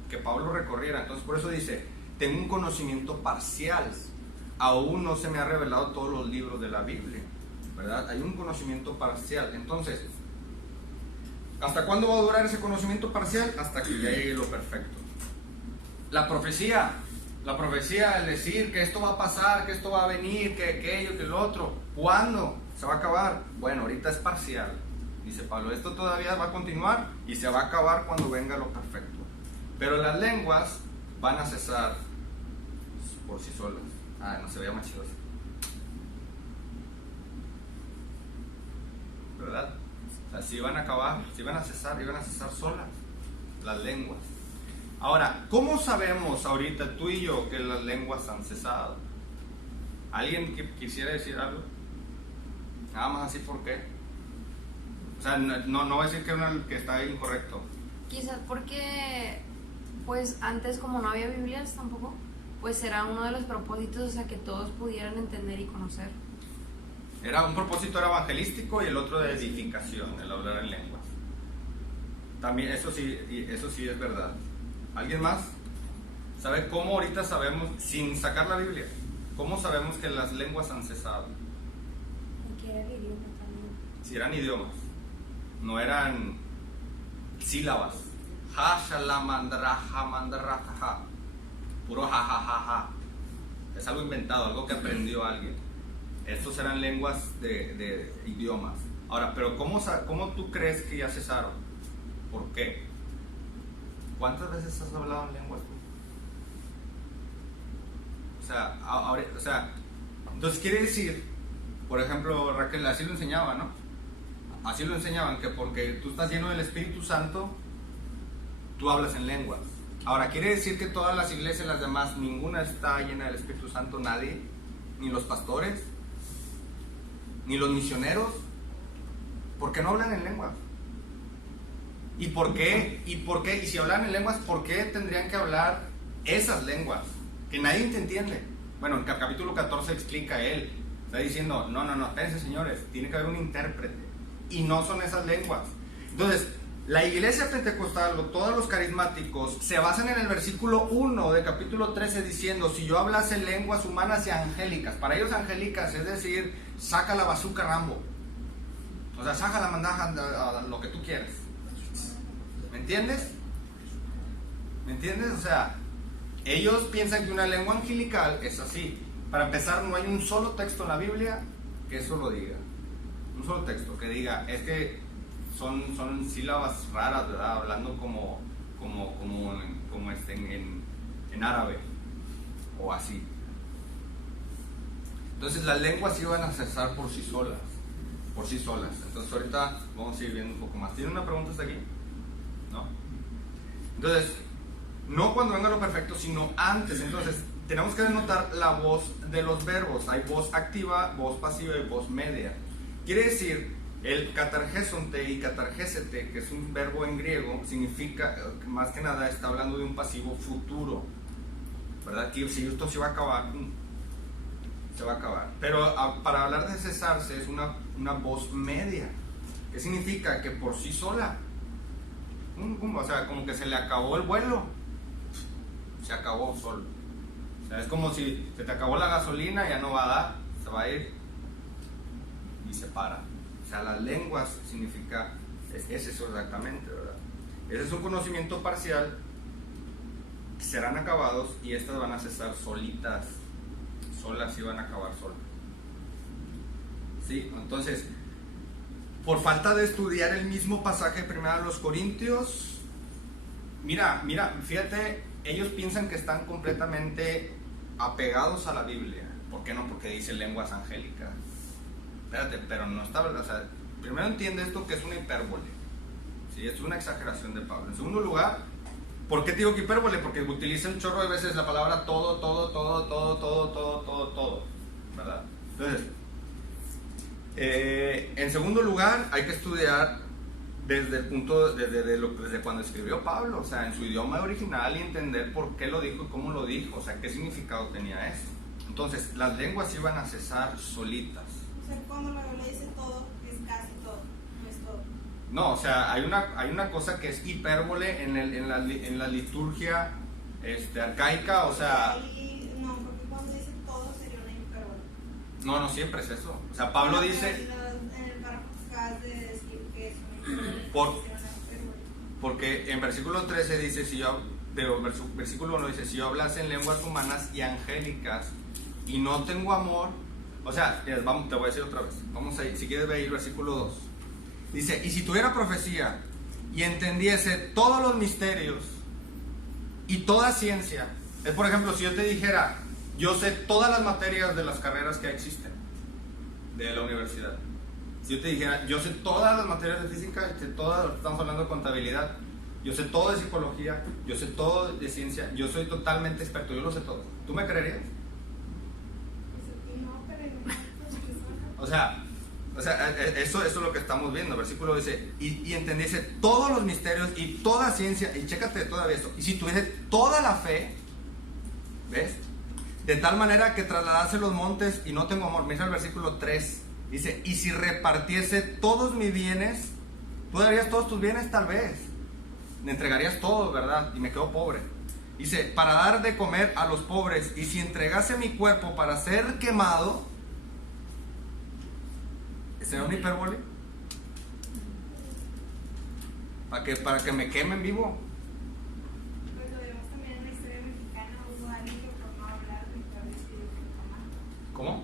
que Pablo recorriera. Entonces por eso dice, tengo un conocimiento parcial, aún no se me ha revelado todos los libros de la Biblia, ¿verdad? Hay un conocimiento parcial. Entonces, ¿hasta cuándo va a durar ese conocimiento parcial? Hasta que llegue lo perfecto. La profecía, el decir que esto va a pasar, que esto va a venir, que aquello, que lo otro, ¿cuándo se va a acabar? Bueno, ahorita es parcial, dice Pablo, esto todavía va a continuar y se va a acabar cuando venga lo perfecto. Pero las lenguas van a cesar por sí solas. No se veía más chido así, ¿verdad? O sea, si van a acabar, si van a cesar solas las lenguas. Ahora, ¿cómo sabemos ahorita tú y yo que las lenguas han cesado? ¿Alguien que quisiera decir algo? Nada más así, ¿por qué? O sea, no voy a decir que está incorrecto. Quizás porque, pues antes como no había Biblias tampoco, pues era uno de los propósitos, o sea, que todos pudieran entender y conocer. Un propósito era evangelístico y el otro de edificación, el hablar en lenguas. También eso sí es verdad. ¿Alguien más? ¿Sabe cómo ahorita sabemos, sin sacar la Biblia, cómo sabemos que las lenguas han cesado? Y que era el idioma también. Si eran idiomas, no eran sílabas. Ja, shalamandra, ja, mandra, ja, ja. Puro ja, ja, ja, ja. Es algo inventado, algo que aprendió alguien. Estos eran lenguas de idiomas. Ahora, pero ¿cómo tú crees que ya cesaron? ¿Por qué? ¿Cuántas veces has hablado en lenguas tú? O sea, entonces quiere decir, por ejemplo, Raquel, así lo enseñaba, ¿no? Así lo enseñaban, que porque tú estás lleno del Espíritu Santo, tú hablas en lenguas. Ahora, quiere decir que todas las iglesias, las demás, ninguna está llena del Espíritu Santo, nadie, ni los pastores, ni los misioneros. ¿Por qué no hablan en lenguas? ¿Y por qué? Y si hablan en lenguas, ¿por qué tendrían que hablar esas lenguas? Que nadie te entiende. Bueno, en capítulo 14 explica él. Está diciendo, no, espérense señores, tiene que haber un intérprete. Y no son esas lenguas. Entonces, la iglesia pentecostal o todos los carismáticos se basan en el versículo 1 de capítulo 13 diciendo, si yo hablase lenguas humanas y angélicas. Para ellos angélicas es decir, saca la bazooka Rambo. O sea, saca la mandaja a lo que tú quieras. ¿Me entiendes? ¿Me entiendes? O sea, ellos piensan que una lengua angelical es así. Para empezar, no hay un solo texto en la Biblia que eso lo diga. Un solo texto que diga, es que son sílabas raras, ¿verdad? Hablando como en árabe o así. Entonces las lenguas iban a cesar por sí solas. Entonces ahorita vamos a ir viendo un poco más. ¿Tiene una pregunta hasta aquí? ¿No? Entonces, no cuando venga lo perfecto, sino antes. Entonces, tenemos que denotar la voz de los verbos. Hay voz activa, voz pasiva y voz media. Quiere decir, el catargésonte y catargésete, que es un verbo en griego, significa, más que nada, está hablando de un pasivo futuro. ¿Verdad? Que si esto se va a acabar, se va a acabar. Pero para hablar de cesarse es una voz media. ¿Qué significa? Que por sí sola. O sea, como que se le acabó el vuelo. Se acabó solo. O sea, es como si se te acabó la gasolina, ya no va a dar, se va a ir y se para. O sea, las lenguas significa, es eso exactamente, ¿verdad? Ese es un conocimiento parcial, serán acabados y estas van a cesar solitas, solas y van a acabar solas. ¿Sí? Entonces, por falta de estudiar el mismo pasaje primero de los Corintios, mira, fíjate, ellos piensan que están completamente apegados a la Biblia. ¿Por qué no? Porque dice lenguas angélicas. Espérate, pero no está, o sea, primero entiende esto que es una hipérbole. ¿Sí? Es una exageración de Pablo. En segundo lugar, ¿por qué te digo que hipérbole? Porque utiliza un chorro de veces la palabra todo, ¿verdad? Entonces, en segundo lugar, hay que estudiar desde el punto, desde cuando escribió Pablo, o sea, en su idioma original y entender por qué lo dijo y cómo lo dijo, o sea, qué significado tenía eso. Entonces, las lenguas iban a cesar solitas. O sea, cuando la Biblia dice todo, es casi todo, no es todo. No, o sea, hay una cosa que es hipérbole en la liturgia arcaica, o sea... No, porque cuando dice todo sería una hipérbole. No siempre es eso. O sea, Pablo dice... En el párrafo acabas de decir que es una hipérbole. Porque en versículo 13 dice, versículo 1 dice, si yo hablase en lenguas humanas y angélicas y no tengo amor... O sea, te voy a decir otra vez. Vamos a ir, si quieres ver el versículo 2. Dice, y si tuviera profecía y entendiese todos los misterios y toda ciencia. Es, por ejemplo, si yo te dijera, yo sé todas las materias de las carreras que existen de la universidad. Si yo te dijera, yo sé todas las materias de física, estamos hablando de contabilidad, yo sé todo de psicología, yo sé todo de ciencia, yo soy totalmente experto, yo lo sé todo. ¿Tú me creerías? O sea, eso es lo que estamos viendo. El versículo dice, y entendiese todos los misterios y toda ciencia, y chécate todavía esto, y si tuviese toda la fe, ¿ves? De tal manera que trasladase los montes y no tengo amor. Mira el versículo 3, dice, y si repartiese todos mis bienes, tú darías todos tus bienes tal vez, me entregarías todo, ¿verdad? Y me quedo pobre. Dice, para dar de comer a los pobres, y si entregase mi cuerpo para ser quemado, ¿será una hipérbole? ¿Para que me quemen vivo? Pues lo vemos también en la historia mexicana, hubo alguien que por no hablar de decidió que ¿Cómo?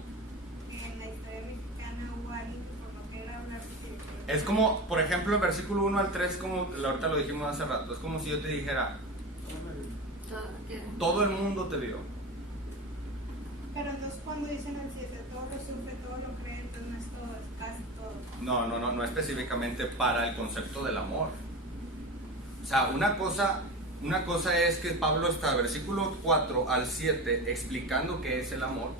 en la historia mexicana hubo alguien que por no querer hablar decidió que Es como, por ejemplo, el versículo 1 al 3, como ahorita lo dijimos hace rato, es como si yo te dijera, todo el mundo te vio. Pero entonces cuando dicen el 7, todo lo sufre, todo lo cree, entonces no es todo, es casi todo. No específicamente para el concepto del amor. O sea, una cosa es que Pablo está, versículo 4 al 7, explicando qué es el amor,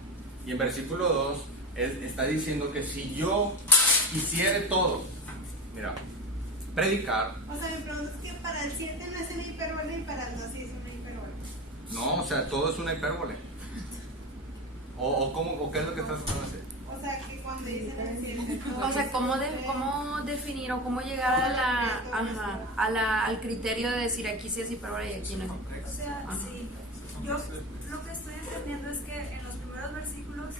y en versículo 2 está diciendo que si yo hiciera todo, mira, predicar. O sea, mi pregunta es que para el 7 no es una hipérbole y para el 2 sí es una hipérbole. No, o sea, todo es una hipérbole. ¿O qué es lo que estás tratando de hacer? O sea, que cuando dicen el 7, todo O sea, lo ¿cómo sufre, definir o cómo llegar al criterio de decir aquí sí es hipérbole y aquí no? O sea, Ajá. sí. Yo lo que estoy entendiendo es que en los primeros versículos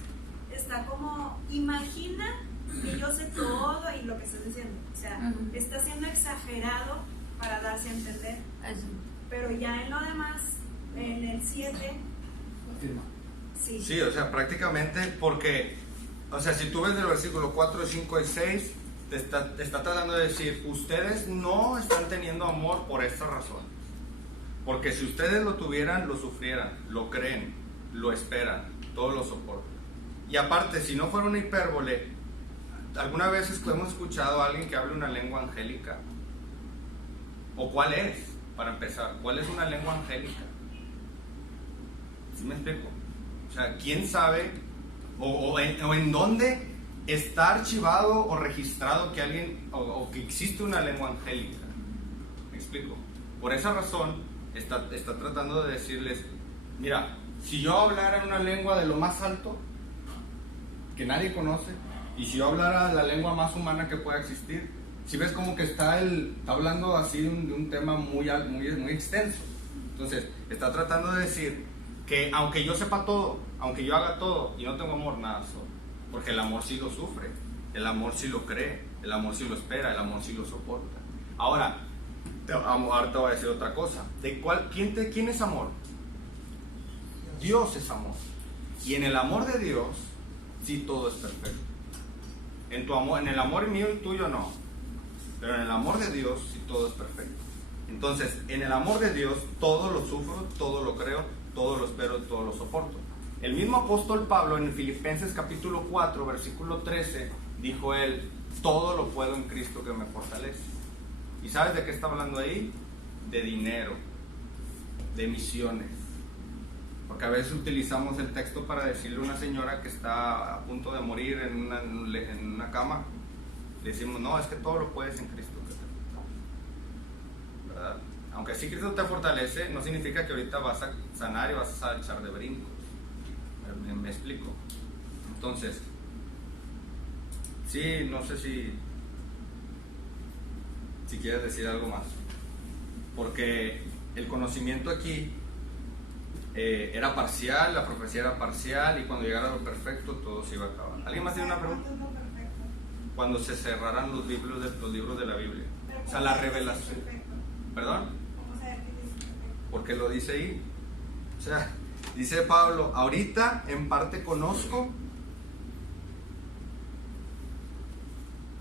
está como, imagina que yo sé todo y lo que estás diciendo. O sea, Ujú. está siendo exagerado para darse a entender. Eso. Pero ya en lo demás, en el 7, sí. Sí, o sea, prácticamente porque, o sea, si tú ves del versículo 4, 5 y 6, te está tratando de decir, ustedes no están teniendo amor por esta razón. Porque si ustedes lo tuvieran, lo sufrieran, lo creen, lo esperan, todo lo soportan. Y aparte, si no fuera una hipérbole, ¿alguna vez hemos escuchado a alguien que hable una lengua angélica? ¿O cuál es? Para empezar, ¿cuál es una lengua angélica? ¿Sí me explico? O sea, ¿quién sabe o en dónde está archivado o registrado que alguien o que existe una lengua angélica? ¿Me explico? Por esa razón está tratando de decirles, mira, si yo hablara una lengua de lo más alto que nadie conoce, y si yo hablara la lengua más humana que pueda existir, si ves como que está hablando así de un tema muy extenso. Entonces, está tratando de decir que aunque yo sepa todo, aunque yo haga todo y no tengo amor, nada soy. Porque el amor sí lo sufre, el amor sí lo cree, el amor sí lo espera, el amor sí lo soporta. Ahora te voy a decir otra cosa. ¿Quién es amor? Dios es amor. Y en el amor de Dios, sí todo es perfecto. En el amor mío y tuyo no. Pero en el amor de Dios, sí todo es perfecto. Entonces, en el amor de Dios, todo lo sufro, todo lo creo, todo lo espero, todo lo soporto. El mismo apóstol Pablo en Filipenses capítulo 4, versículo 13, dijo él, todo lo puedo en Cristo que me fortalece. ¿Y sabes de qué está hablando ahí? De dinero, de misiones. Porque a veces utilizamos el texto para decirle a una señora que está a punto de morir en una cama, le decimos, no, es que todo lo puedes en Cristo que te fortalece. ¿Verdad? Aunque sí Cristo te fortalece, no significa que ahorita vas a sanar y vas a echar de brincos. ¿Me explico? Entonces, sí, no sé si quieres decir algo más. Porque el conocimiento aquí era parcial, la profecía era parcial, y cuando llegara lo perfecto todo se iba a acabar. ¿Alguien más tiene una pregunta? ¿Cuánto es lo perfecto? Cuando se cerraran los libros de la Biblia. Pero O sea, ¿cómo la saber que es revelación. perfecto? ¿Perdón? ¿Cómo saber que es perfecto? Porque lo dice ahí. O sea, dice Pablo, ahorita en parte conozco.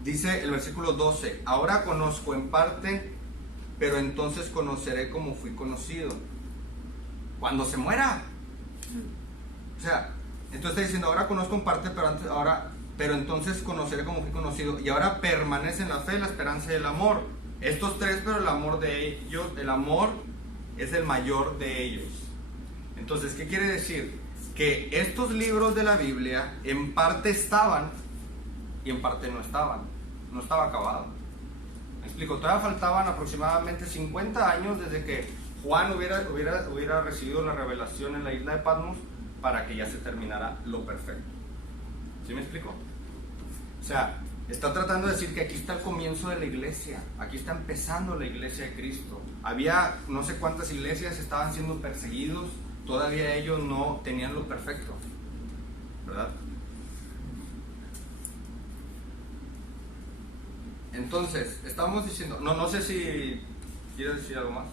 Dice el versículo 12, ahora conozco en parte, pero entonces conoceré como fui conocido. Cuando se muera. O sea, entonces está diciendo, ahora conozco en parte, pero entonces conoceré como fui conocido. Y ahora permanecen la fe, la esperanza y el amor. Estos tres, pero el amor de ellos, el amor es el mayor de ellos. Entonces, ¿qué quiere decir? Que estos libros de la Biblia en parte estaban y en parte no estaban. No estaba acabado. Me explico, todavía faltaban aproximadamente 50 años desde que Juan hubiera recibido la revelación en la isla de Patmos para que ya se terminara lo perfecto. ¿Sí me explico? O sea, está tratando de decir que aquí está el comienzo de la iglesia, aquí está empezando la iglesia de Cristo. Había no sé cuántas iglesias estaban siendo perseguidos, todavía ellos no tenían lo perfecto, ¿verdad? Entonces, estamos diciendo, no sé si quieres decir algo más.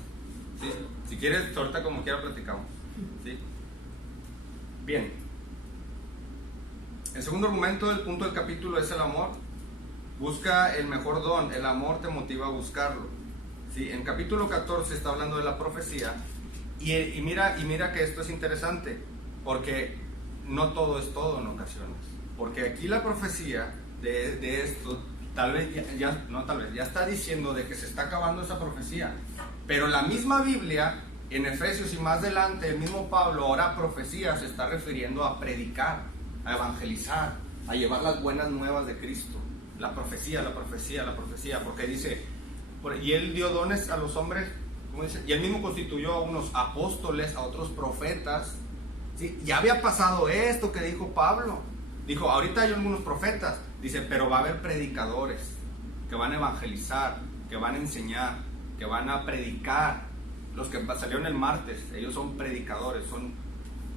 ¿Sí? Si quieres, ahorita como quiera platicamos. ¿Sí? Bien. El segundo argumento del punto del capítulo es el amor. Busca el mejor don, el amor te motiva a buscarlo. ¿Sí? En capítulo 14 está hablando de la profecía y mira que esto es interesante, porque no todo es todo en ocasiones. Porque aquí la profecía de esto, ya está diciendo de que se está acabando esa profecía. Pero la misma Biblia, en Efesios y más adelante, el mismo Pablo, ahora profecía se está refiriendo a predicar, a evangelizar, a llevar las buenas nuevas de Cristo. La profecía, porque dice, y él dio dones a los hombres, ¿cómo dice? Y él mismo constituyó a unos apóstoles, a otros profetas. ¿Sí? Ya había pasado esto que dijo Pablo. Dijo, ahorita hay algunos profetas, dice, pero va a haber predicadores que van a evangelizar, que van a enseñar, que van a predicar. Los que salieron el martes, ellos son predicadores, son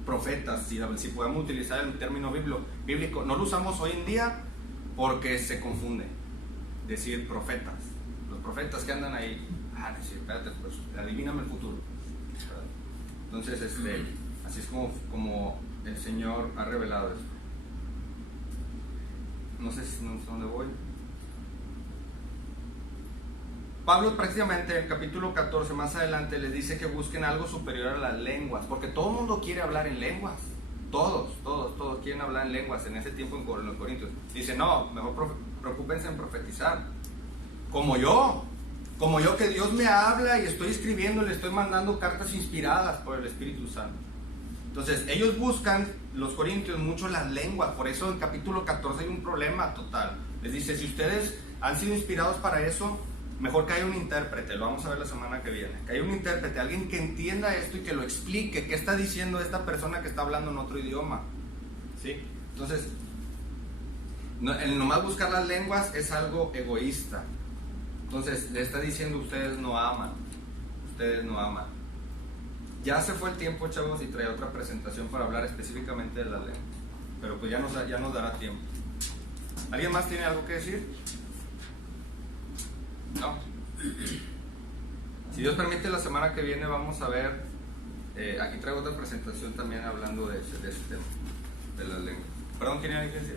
profetas, si podemos utilizar el término bíblico. No lo usamos hoy en día porque se confunde decir profetas. Los profetas que andan ahí, espérate, pues adivíname el futuro. Entonces, así es como el Señor ha revelado esto. No sé dónde voy. Pablo prácticamente en el capítulo 14 más adelante les dice que busquen algo superior a las lenguas, porque todo el mundo quiere hablar en lenguas. Todos quieren hablar en lenguas en ese tiempo en los Corintios. Dice, no, mejor preocúpense en profetizar. Como yo que Dios me habla y estoy escribiendo, le estoy mandando cartas inspiradas por el Espíritu Santo. Entonces, ellos buscan, los corintios, mucho las lenguas. Por eso en capítulo 14 hay un problema total. Les dice, si ustedes han sido inspirados para eso, mejor que haya un intérprete. Lo vamos a ver la semana que viene. Que haya un intérprete, alguien que entienda esto y que lo explique. ¿Qué está diciendo esta persona que está hablando en otro idioma? ¿Sí? Entonces, el nomás buscar las lenguas es algo egoísta. Entonces, le está diciendo, ustedes no aman. Ustedes no aman. Ya se fue el tiempo, chavos, y traía otra presentación para hablar específicamente de las lenguas. Pero pues ya nos dará tiempo. ¿Alguien más tiene algo que decir? ¿No? Si Dios permite, la semana que viene vamos a ver, aquí traigo otra presentación también hablando de ese tema, de las lenguas. Perdón, ¿quién hay que decir?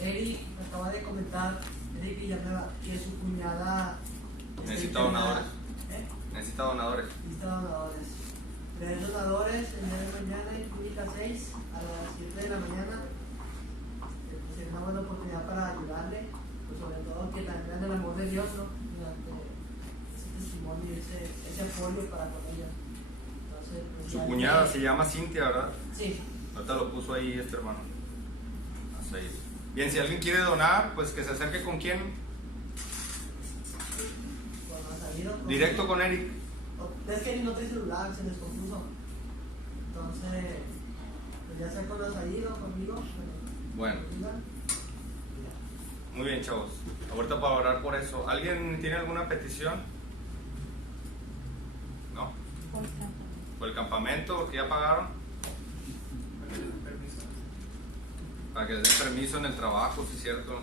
Eric acaba de comentar, Eric Villanueva, que su cuñada necesita donadores. Necesita donadores. 3 donadores el día de mañana en Clínica 6 a las 7 de la mañana. Sería una buena oportunidad para ayudarle, pues sobre todo que también vean el amor de Dios, ¿no? Durante ese testimonio y ese apoyo para con ella. Entonces, pues, su cuñada se llama Cintia, ¿verdad? Sí. Ahorita lo puso ahí este hermano. Así. Bien, si alguien quiere donar, pues que se acerque con quién. Directo con Eric. Es que Eric no tiene celular, se descompuso. Entonces, pues ya sea con los Aído, conmigo. Bueno. Muy bien, chavos. Ahorita para orar por eso. ¿Alguien tiene alguna petición? ¿No? ¿Por el campamento que ya pagaron? Para que les den permiso en el trabajo, si es cierto.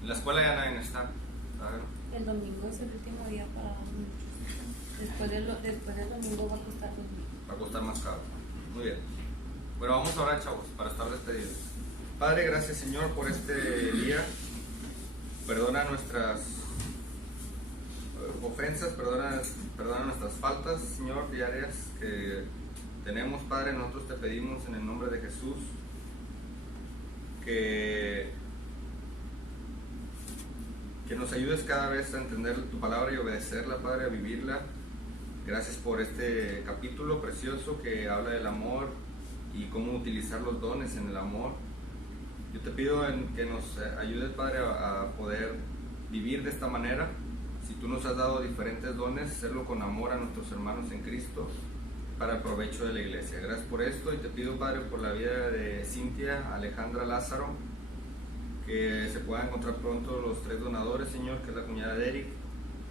En la escuela ya nadie está. ¿Saben? El domingo es el último día para muchos. Después del domingo va a costar 2,000. Va a costar más caro. Muy bien. Bueno, vamos a orar, chavos, para estar despedidos. Padre, gracias, Señor, por este día. Perdona nuestras ofensas, perdona nuestras faltas, Señor, diarias que tenemos, Padre. Nosotros te pedimos en el nombre de Jesús que nos ayudes cada vez a entender tu palabra y obedecerla, Padre, a vivirla. Gracias por este capítulo precioso que habla del amor y cómo utilizar los dones en el amor. Yo te pido que nos ayudes, Padre, a poder vivir de esta manera. Si tú nos has dado diferentes dones, hacerlo con amor a nuestros hermanos en Cristo para el provecho de la iglesia. Gracias por esto y te pido, Padre, por la vida de Cintia, Alejandra, Lázaro, que se puedan encontrar pronto los 3 donadores, Señor, que es la cuñada de Eric,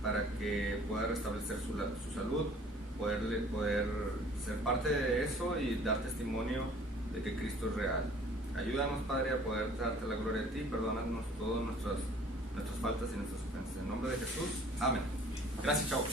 para que pueda restablecer su salud, poder ser parte de eso y dar testimonio de que Cristo es real. Ayúdanos, Padre, a poder darte la gloria a ti, perdónanos todas nuestras faltas y nuestras ofensas. En nombre de Jesús, amén. Gracias, chao.